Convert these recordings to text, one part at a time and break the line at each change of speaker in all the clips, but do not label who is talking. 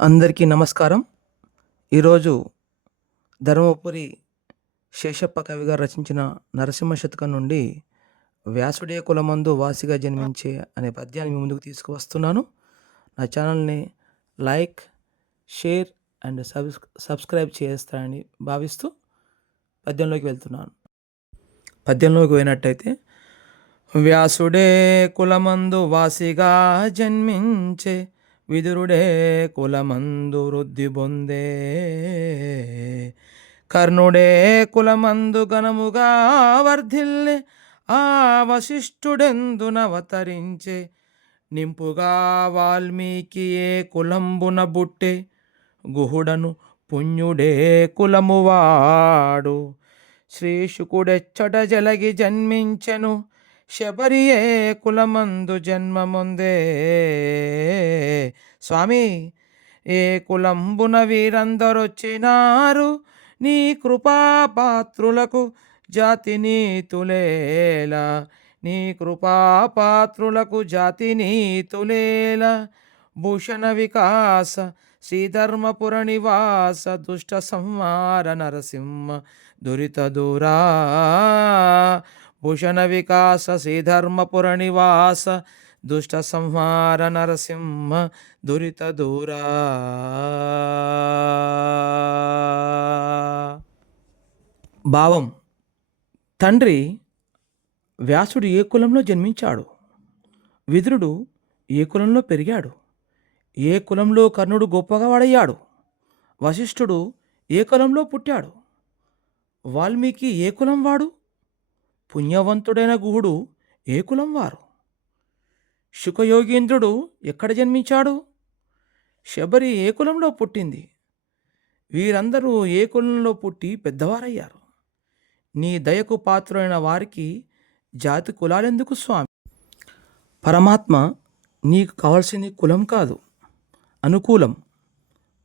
అందరికీ నమస్కారం. ఈరోజు ధర్మపురి శేషప్ప కవి గారు రచించిన నరసింహ శతకం నుండి వ్యాసుడే కులమందు వాసిగా జన్మించే అనే పద్యాన్ని మీ ముందుకు తీసుకువస్తున్నాను. నా ఛానల్ని like share and subs subscribe చేస్తారని భావిస్తూ పద్యంలోకి వెళ్తున్నాను. పద్యంలోకి పోయినట్టయితే వ్యాసుడే కులమందు వాసిగా జన్మించే విదురుడే కులమందు వృద్ధి పొందే. కర్ణుడే కులమందు ఘనముగా వర్ధిల్లే. ఆ వశిష్ఠుడెందునవతరించే నింపుగా వాల్మీకి ఏ కులంబున బుట్టే. గుహుడను పుణ్యుడే కులమువాడు శ్రీశుకుడెచ్చట జలగి జన్మించెను. శబరియే కులమందు జన్మముందే. స్వామి ఏ కులంబున వీరందరొచ్చినారు నీ కృపాపాత్రులకు జాతి నీతులేలా. నీ కృపాపాత్రులకు జాతి నీతులేలా. భూషణ వికాస శ్రీధర్మపుర నివాస దుష్ట సంహార నరసింహ దురిత దూరా. భూషణ వికాస శ్రీధర్మపుర నివాస దుష్ట సంహార నరసింహ దురిత దూరా భావం తండ్రి వ్యాసుడు ఏ కులంలో జన్మించాడు? విదురుడు ఏ కులంలో పెరిగాడు? ఏ కులంలో కర్ణుడు గొప్పగా వాడయ్యాడు? వశిష్ఠుడు ఏ కులంలో పుట్టాడు? వాల్మీకి ఏ కులం వాడు? పుణ్యవంతుడైన గుహుడు ఏ కులం వారు? శుకయోగీంద్రుడు ఎక్కడ జన్మించాడు? శబరి ఏ కులంలో పుట్టింది? వీరందరూ ఏ కులంలో పుట్టి పెద్దవారయ్యారు? నీ దయకు పాత్రులైన వారికి జాతి కులాలెందుకు స్వామి? పరమాత్మ నీకు కావాల్సింది కులం కాదు అనుకూలం.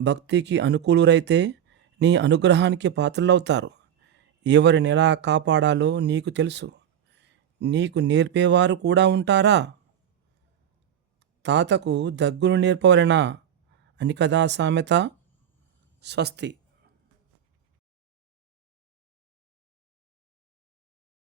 భక్తికి అనుకూలురైతే నీ అనుగ్రహానికి పాత్రలవుతారు. ఎవరిని ఎలా కాపాడాలో నీకు తెలుసు. నీకు నేర్పేవారు కూడా ఉంటారా? తాతకు దగ్గులు నేర్పవలెనా? అని కదా సామెత. స్వస్తి.